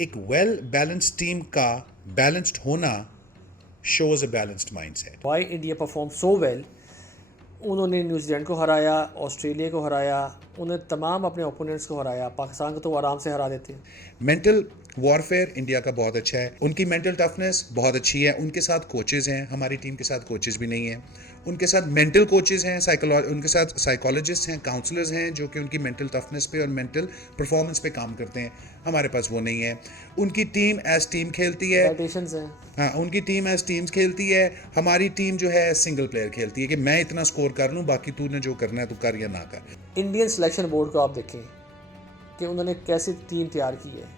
एक well balanced team का balanced होना shows a balanced mindset. Why India performed so well? उन्होंने New Zealand को हराया, ऑस्ट्रेलिया को हराया, उन्होंने तमाम अपने ओपोनेंट्स को हराया। पाकिस्तान को तो आराम से हरा देते हैं। मेंटल वॉरफेयर इंडिया का बहुत अच्छा है, उनकी मेंटल टफनेस बहुत अच्छी है, उनके साथ कोचेज हैं, हमारी टीम के साथ कोचेज भी नहीं हैं, उनके साथ मेंटल कोचेज हैं, उनके साथ साइकोलॉजिस्ट हैं, काउंसलर्स हैं जो कि उनकी मेंटल टफनेस पे और मेंटल परफॉर्मेंस पे काम करते हैं। हमारे पास वो नहीं है। उनकी टीम एज टीम खेलती है, डाइटेशंस हैं। हाँ, उनकी टीम एज टीम्स खेलती है। हमारी टीम जो है सिंगल प्लेयर खेलती है कि मैं इतना स्कोर कर लूँ, बाकी तूने जो करना है तो कर या ना कर। इंडियन सिलेक्शन बोर्ड को आप देखें कि उन्होंने कैसी टीम तैयार की है,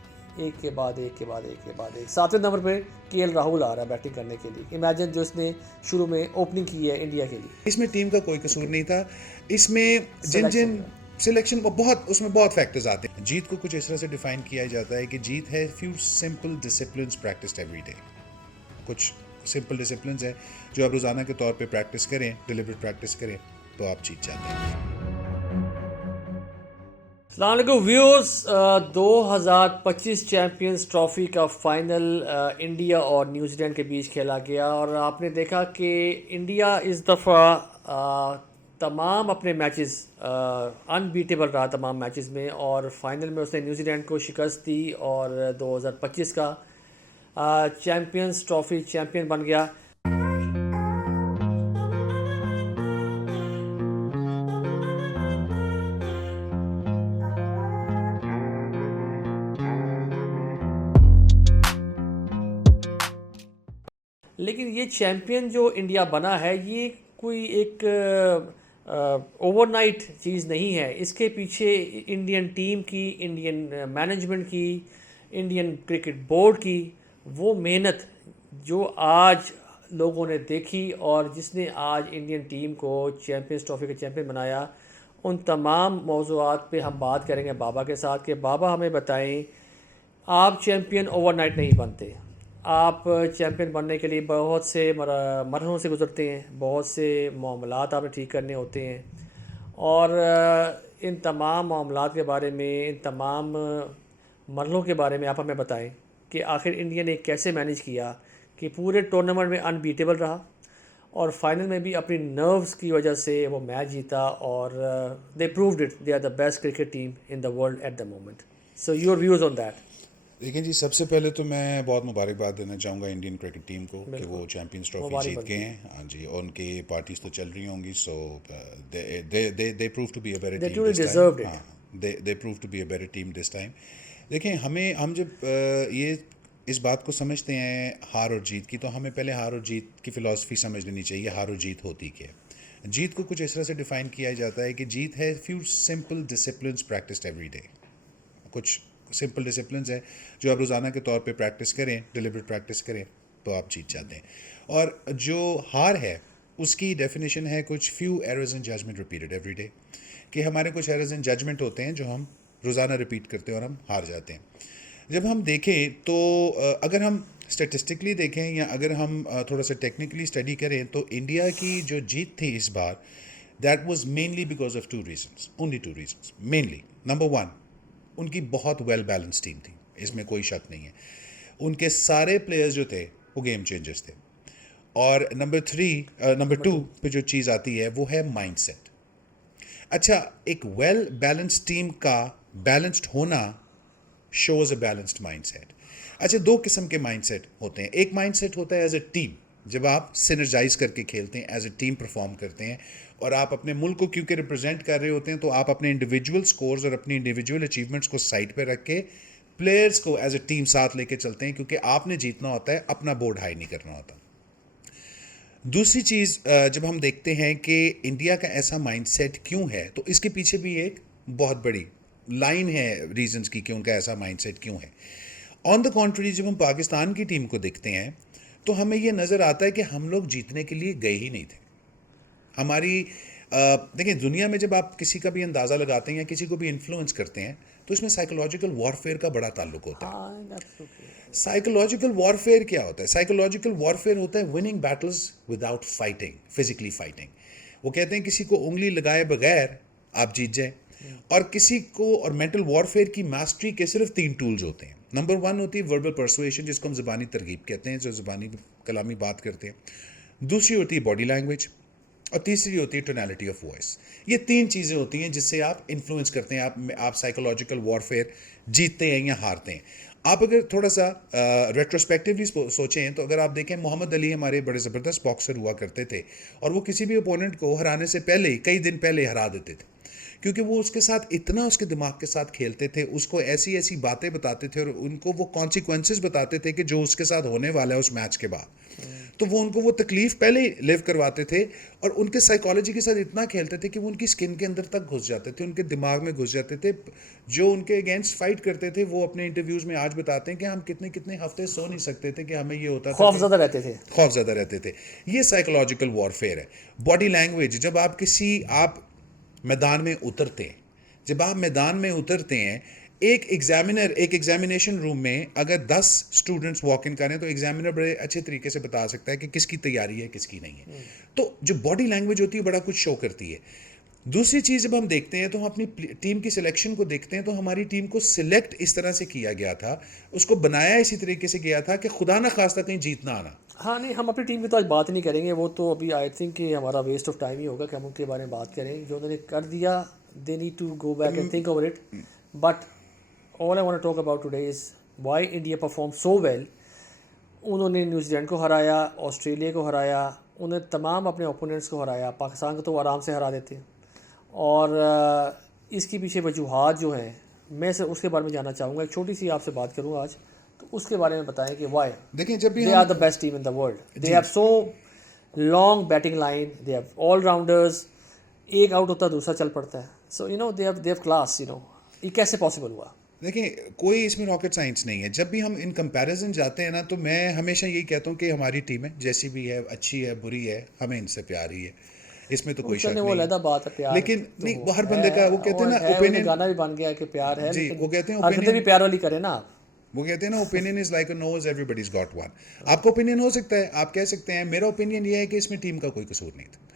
एक के बाद एक के बाद एक के बाद एक। 7वें नंबर पे केएल राहुल आ रहा है बैटिंग करने के लिए। इमेजिन जो इसने शुरू में ओपनिंग की है इंडिया के लिए। इसमें टीम का कोई कसूर नहीं था। इसमें जिन सिलेक्शन बहुत, उसमें बहुत फैक्टर्स आते हैं। जीत को कुछ इस तरह से डिफाइन किया जाता है कि जीत है few simple disciplines practised every day. कुछ सिंपल डिसिप्लिन्स है जो आप रोज़ाना के तौर पे प्रैक्टिस करें, डिलिबरेट प्रैक्टिस करें, तो आप जीत जाते हैं। अस्सलाम वालेकुम व्यूअर्स, 2025 चैम्पियंस ट्रॉफ़ी का फाइनल इंडिया और न्यूजीलैंड के बीच खेला गया और आपने देखा कि इंडिया इस दफ़ा तमाम अपने मैचेस अनबीटेबल रहा तमाम मैचेस में, और फाइनल में उसने न्यूजीलैंड को शिकस्त दी और 2025 का चैम्पियंस ट्रॉफ़ी चैम्पियन बन गया। लेकिन ये चैम्पियन जो इंडिया बना है ये कोई एक ओवरनाइट चीज़ नहीं है। इसके पीछे इंडियन टीम की, इंडियन मैनेजमेंट की, इंडियन क्रिकेट बोर्ड की वो मेहनत जो आज लोगों ने देखी और जिसने आज इंडियन टीम को चैम्पियंस ट्रॉफ़ी का चैम्पियन बनाया, उन तमाम मौज़ूआत पे हम बात करेंगे बाबा के साथ कि बाबा हमें बताएं, आप चैम्पियन ओवरनाइट नहीं बनते। आप चैम्पियन बनने के लिए बहुत से मरहलों से गुजरते हैं, बहुत से मामलात आपने ठीक करने होते हैं, और इन तमाम मामलात के बारे में, इन तमाम मरहलों के बारे में आप हमें बताएं कि आखिर इंडिया ने कैसे मैनेज किया कि पूरे टूर्नामेंट में अनबीटेबल रहा और फाइनल में भी अपनी नर्व्स की वजह से वो मैच जीता और they proved it, they are the best cricket team in the world at the moment. So your views on that. देखिए जी, सबसे पहले तो मैं बहुत मुबारकबाद देना चाहूँगा इंडियन क्रिकेट टीम को कि वो चैम्पियंस ट्रॉफी जीत गए हैं। हाँ जी, और उनकी पार्टीज तो चल रही होंगी। So they prove to be a better team this time. हाँ, they prove to be a better team this time. देखिए, हम जब ये इस बात को समझते हैं हार और जीत की, तो हमें पहले हार और जीत की फ़िलासफ़ी समझ लेनी चाहिए। हार और जीत होती क्या है? जीत को कुछ इस तरह से डिफ़ाइन किया जाता है कि जीत है few simple disciplines practised every day. कुछ सिंपल डिसिप्लिन्स है जो आप रोज़ाना के तौर पे प्रैक्टिस करें, डिलिबरेट प्रैक्टिस करें, तो आप जीत जाते हैं। और जो हार है उसकी डेफिनेशन है कुछ few errors in judgement repeated every day, कि हमारे कुछ एरर्स इन जजमेंट होते हैं जो हम रोज़ाना रिपीट करते हैं और हम हार जाते हैं। जब हम देखें तो अगर हम स्टेटिस्टिकली देखें या अगर हम थोड़ा सा टेक्निकली स्टडी करें तो इंडिया की जो जीत थी इस बार, that was mainly because of two reasons, only two reasons mainly. Number one, उनकी बहुत वेल बैलेंस टीम थी, इसमें कोई शक नहीं है। उनके सारे प्लेयर्स जो थे वो गेम चेंजर्स थे। और नंबर टू पे जो चीज़ आती है वो है माइंडसेट। अच्छा, एक वेल बैलेंस्ड टीम का बैलेंस्ड होना शोज अ बैलेंस्ड माइंडसेट। अच्छा, दो किस्म के माइंडसेट होते हैं। एक माइंडसेट होता है एज अ टीम, जब आप सिनर्जाइज करके खेलते हैं, एज अ टीम परफॉर्म करते हैं और आप अपने मुल्क को क्योंकि रिप्रेजेंट कर रहे होते हैं, तो आप अपने इंडिविजुअल स्कोर्स और अपनी इंडिविजुअल अचीवमेंट्स को साइड पे रख के प्लेयर्स को एज अ टीम साथ लेके चलते हैं, क्योंकि आपने जीतना होता है, अपना बोर्ड हाई नहीं करना होता। दूसरी चीज़, जब हम देखते हैं कि इंडिया का ऐसा माइंडसेट क्यों है, तो इसके पीछे भी एक बहुत बड़ी लाइन है रीजंस की कि उनका ऐसा माइंडसेट क्यों है। ऑन द कॉन्ट्री, जब हम पाकिस्तान की टीम को देखते हैं तो हमें यह नज़र आता है कि हम लोग जीतने के लिए गए ही नहीं थे। हमारी देखिए, दुनिया में जब आप किसी का भी अंदाज़ा लगाते हैं या किसी को भी इन्फ्लुएंस करते हैं तो इसमें साइकोलॉजिकल वॉरफेयर का बड़ा ताल्लुक होता है। साइकोलॉजिकल वॉरफेयर क्या होता है? साइकोलॉजिकल वॉरफेयर होता है winning battles without fighting, physically fighting. वो कहते हैं किसी को उंगली लगाए बगैर आप जीत जाए। और किसी को, और मेंटल वॉरफेयर की मास्टरी के सिर्फ 3 टूल्स होते हैं। नंबर 1 होती है वर्बल परसुएशन, जिसको हम ज़बानी तरगीब कहते हैं, जो ज़बानी कलामी बात करते हैं। दूसरी होती है बॉडी लैंग्वेज, और तीसरी होती है टोनैलिटी ऑफ वॉइस। ये 3 चीज़ें होती हैं जिससे आप इन्फ्लुएंस करते हैं, आप साइकोलॉजिकल वॉरफेयर जीतते हैं या हारते हैं। आप अगर थोड़ा सा रेट्रोस्पेक्टिवली सोचें तो अगर आप देखें, मोहम्मद अली हमारे बड़े ज़बरदस्त बॉक्सर हुआ करते थे, और वो किसी भी ओपोनेंट को हराने से पहले ही कई दिन पहले हरा देते थे, क्योंकि वो उसके साथ इतना उसके दिमाग के साथ खेलते थे, उसको ऐसी ऐसी बातें बताते थे और उनको वो कॉन्सिक्वेंसेस बताते थे कि जो उसके साथ होने वाला है उस मैच के बाद, तो वो उनको वो तकलीफ पहले ही लिव करवाते थे, और उनके साइकोलॉजी के साथ इतना खेलते थे कि वो उनकी स्किन के अंदर तक घुस जाते थे, उनके दिमाग में घुस जाते थे। जो उनके अगेंस्ट फाइट करते थे वो अपने इंटरव्यूज़ में आज बताते हैं कि हम कितने कितने हफ्ते सो नहीं सकते थे, कि हमें ये होता था, खौफज़दा रहते थे। ये साइकोलॉजिकल वॉरफेयर है। बॉडी लैंग्वेज, जब आप मैदान में उतरते हैं, जब आप मैदान में उतरते हैं, एक एग्जामिनेशन रूम में अगर 10 स्टूडेंट्स वॉक इन करें तो एग्जामिनर बड़े अच्छे तरीके से बता सकता है कि किसकी तैयारी है, किसकी नहीं है। तो जो बॉडी लैंग्वेज होती है बड़ा कुछ शो करती है। दूसरी चीज़, जब हम देखते हैं तो हम अपनी टीम की सिलेक्शन को देखते हैं, तो हमारी टीम को सिलेक्ट इस तरह से किया गया था, उसको बनाया इसी तरीके से गया था कि खुदा ना खास्ता कहीं जीत ना आना। हाँ, नहीं, हम अपनी टीम की तो आज बात नहीं करेंगे, वो तो अभी आई थिंक कि हमारा वेस्ट ऑफ टाइम ही होगा कि हम उनके बारे में बात करें। जो उन्होंने कर दिया, they need to go back and think over it. But all I want to talk about today is why India perform so well. उन्होंने न्यूजीलैंड को हराया, ऑस्ट्रेलिया को हराया, उन्होंने तमाम अपने ओपोनेंट्स को हराया। पाकिस्तान को तो आराम से हरा देते हैं। और इसके पीछे वजूहात जो हैं, मैं से उसके बारे में जानना चाहूँगा। एक छोटी सी आपसे बात करूँगा आज, तो उसके बारे में बताएं कि वाई देखिए, जब भी they are the best team in the world. They have so long batting line, they have all rounders, एक आउट होता है दूसरा चल पड़ता है। So you know they have class. ये कैसे पॉसिबल हुआ? देखिए, कोई इसमें रॉकेट साइंस नहीं है। जब भी हम इन कंपैरिजन जाते हैं ना, तो मैं हमेशा यही कहता हूँ कि हमारी टीम है, जैसी भी है, अच्छी है, बुरी है, हमें इनसे प्यार ही है, इसमें तो कोई शक वो नहीं अलग बात है, प्यार। लेकिन तो नहीं, वो हर बंदे का, वो कहते हैं ना ओपिनियन, गाना भी बन गया कि प्यार है, जी, वो कहते हैं हरकतें भी ओपिनियन, प्यार वाली करें ना आप। वो कहते हैं ना opinion is like a knows, everybody's got one. आपका ओपिनियन हो सकता है, आप कह सकते हैं, मेरा ओपिनियन ये है कि इसमें टीम का कोई कसूर नहीं था।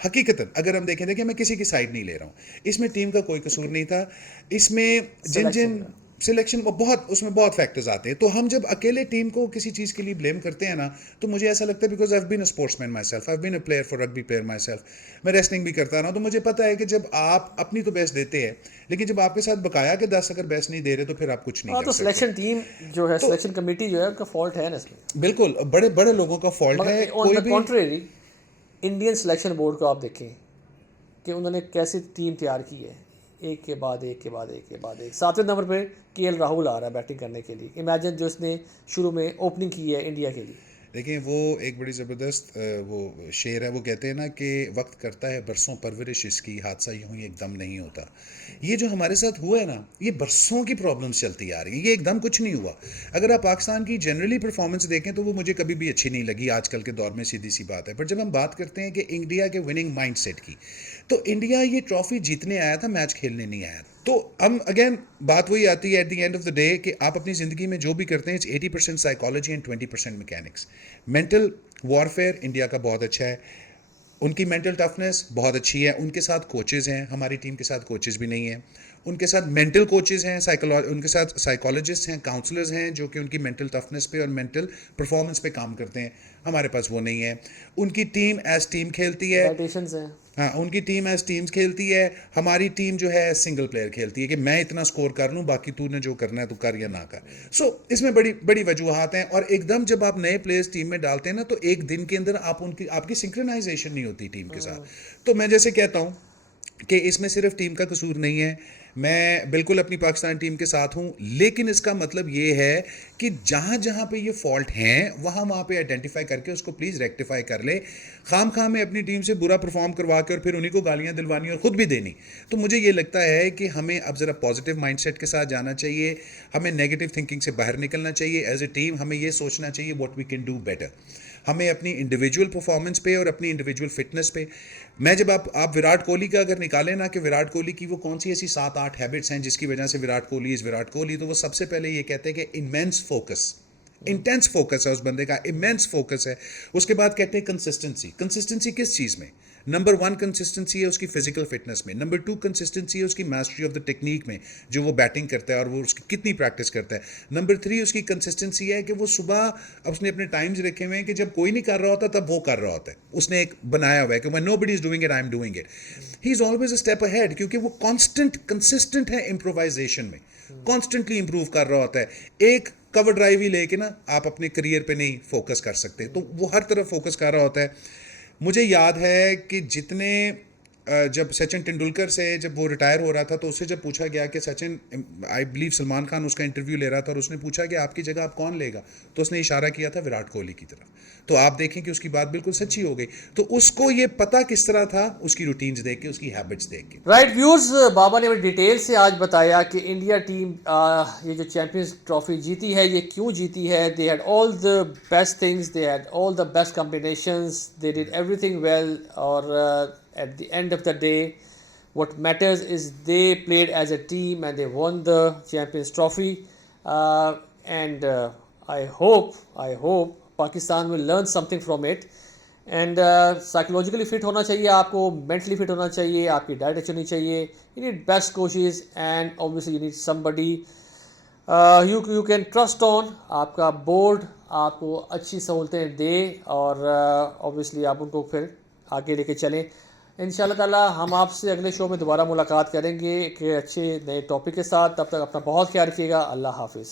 हकीकतन अगर हम देखें, देखिए मैं किसी की साइड नहीं ले रहा हूँ, इसमें टीम का कोई कसूर नहीं था। इसमें जिन सिलेक्शन बहुत, उसमें बहुत फैक्टर्स आते हैं। तो हम जब अकेले टीम को किसी चीज़ के लिए ब्लेम करते हैं ना, तो मुझे ऐसा लगता है, because I have been a sportsman myself, I have been a player for rugby player myself, मैं रेसलिंग भी करता रहा, तो मुझे पता है कि जब आप अपनी तो बेस्ट देते हैं, लेकिन जब आपके साथ बकाया के 10 अगर बेस्ट नहीं दे रहे, तो फिर आप कुछ नहीं कर तो सकते। सिलेक्शन टीम जो है, सिलेक्शन कमेटी जो है, उनका फॉल्ट है ना इसमें। बिल्कुल, बड़े बड़े लोगों का फॉल्ट है। On the contrary, Indian selection board को आप देखें कि उन्होंने कैसी टीम तैयार की है, एक के बाद एक के बाद एक के बाद एक। 7वें नंबर पे केएल राहुल आ रहा है बैटिंग करने के लिए। इमेजिन, जो इसने शुरू में ओपनिंग की है इंडिया के लिए। देखिए, वो एक बड़ी ज़बरदस्त वो शेर है, वो कहते हैं ना कि वक्त करता है बरसों परवरिश इसकी, हादसा यूं ही एकदम नहीं होता। ये जो हमारे साथ हुआ है ना, ये बरसों की प्रॉब्लम्स चलती आ रही हैं, ये एकदम कुछ नहीं हुआ। अगर आप पाकिस्तान की जनरली परफॉर्मेंस देखें तो वो मुझे कभी भी अच्छी नहीं लगी आजकल के दौर में, सीधी सी बात है। बट जब हम बात करते हैं कि इंडिया के विनिंग माइंडसेट की, तो इंडिया ये ट्रॉफी जीतने आया था, मैच खेलने नहीं आया। तो हम अगेन बात वही आती है at the end of the day कि आप अपनी ज़िंदगी में जो भी करते हैं, it's 80% psychology and 20% mechanics. Mental warfare India का बहुत अच्छा है, उनकी मेंटल टफनेस बहुत अच्छी है, उनके साथ कोचेज़ हैं, हमारी टीम के साथ कोचेज़ भी नहीं हैं। उनके साथ मेंटल कोचेज़ हैं, उनके साथ साइकोलॉजिस्ट हैं, काउंसलर्स हैं, जो कि उनकी मेंटल टफनेस पे और मेंटल परफॉर्मेंस पे काम करते हैं। हमारे पास वो नहीं है। उनकी टीम एज टीम खेलती है, हाँ, उनकी टीम एज टीम्स खेलती है। हमारी टीम जो है सिंगल प्लेयर खेलती है कि मैं इतना स्कोर कर लूँ, बाकी तूने जो करना है तो कर या ना कर। सो इसमें बड़ी बड़ी वजूहात हैं। और एकदम जब आप नए प्लेयर्स टीम में डालते हैं ना, तो एक दिन के अंदर आपकी सिंक्रोनाइजेशन नहीं होती टीम के साथ। तो मैं जैसे कहता हूँ कि इसमें सिर्फ टीम का कसूर नहीं है, मैं बिल्कुल अपनी पाकिस्तान टीम के साथ हूँ, लेकिन इसका मतलब ये है कि जहाँ जहाँ पे ये फॉल्ट हैं, वहाँ पे आइडेंटिफाई करके उसको प्लीज़ रेक्टिफाई कर ले। खाम खाम में अपनी टीम से बुरा परफॉर्म करवा के और फिर उन्हीं को गालियाँ दिलवानी और ख़ुद भी देनी। तो मुझे ये लगता है कि हमें अब ज़रा पॉजिटिव माइंडसेट के साथ जाना चाहिए, हमें नेगेटिव थिंकिंग से बाहर निकलना चाहिए। एज ए टीम हमें ये सोचना चाहिए what we can do better. हमें अपनी इंडिविजुअल परफॉर्मेंस पे और अपनी इंडिविजुअल फिटनेस पे, मैं जब आप विराट कोहली का अगर निकालें ना कि विराट कोहली की वो कौन सी ऐसी 7-8 हैबिट्स हैं जिसकी वजह से विराट कोहली इज़ विराट कोहली, तो वो सबसे पहले ये कहते हैं कि इमेंस फोकस, इंटेंस फोकस है उस बंदे का, इमेंस फोकस है। उसके बाद कहते हैं कंसिस्टेंसी। कंसिस्टेंसी किस चीज़ में? नंबर 1 कंसिस्टेंसी है उसकी फिजिकल फिटनेस में, नंबर 2 कंसिस्टेंसी है उसकी मास्टरी ऑफ द टेक्निक में, जो वो बैटिंग करता है और वो उसकी कितनी प्रैक्टिस करता है, नंबर 3 उसकी कंसिस्टेंसी है कि वो सुबह, अब उसने अपने टाइम्स रखे हुए हैं कि जब कोई नहीं कर रहा होता तब वो कर रहा होता है, उसने एक बनाया हुआ है कि when nobody is doing it I am doing it, he is always a step ahead, क्योंकि वो कांस्टेंट कंसिस्टेंट है इम्प्रोवाइजेशन में, कॉन्स्टेंटली इंप्रूव कर रहा होता है। एक कवर ड्राइव ही लेके ना आप अपने करियर पे नहीं फोकस कर सकते, तो वो हर तरफ फोकस कर रहा होता है। मुझे याद है कि जितने जब सचिन तेंदुलकर से जब वो रिटायर हो रहा था तो उससे जब पूछा गया कि सचिन, आई बिलीव सलमान खान उसका इंटरव्यू ले रहा था और उसने पूछा कि आपकी जगह आप कौन लेगा, तो उसने इशारा किया था विराट कोहली की तरफ। तो आप देखें कि उसकी बात बिल्कुल सच्ची हो गई। तो उसको ये पता किस तरह था, उसकी रूटीन्स देख के, उसकी हैबिट्स देख के। राइट व्यूअर्स, बाबा ने बड़ी डिटेल से आज बताया कि इंडिया टीम ये जो चैंपियंस ट्रॉफी जीती है ये क्यों जीती है। They had all the best things, they had all the best combinations, they did everything well, और at the end of the day what matters is they played as a team and they won the Champions Trophy, and I hope Pakistan will learn something from it, and psychologically fit होना चाहिए आपको, mentally fit होना चाहिए, आपकी diet अच्छी होनी चाहिए, you need best coaches and obviously you need somebody you can trust on। आपका बोर्ड आपको अच्छी सहूलतें दे और obviously आप उनको फिर आगे लेके चलें। इंशाल्लाह ताला हम आपसे अगले शो में दोबारा मुलाकात करेंगे एक अच्छे नए टॉपिक के साथ। तब तक अपना बहुत ख्याल रखिएगा। अल्लाह हाफिज़।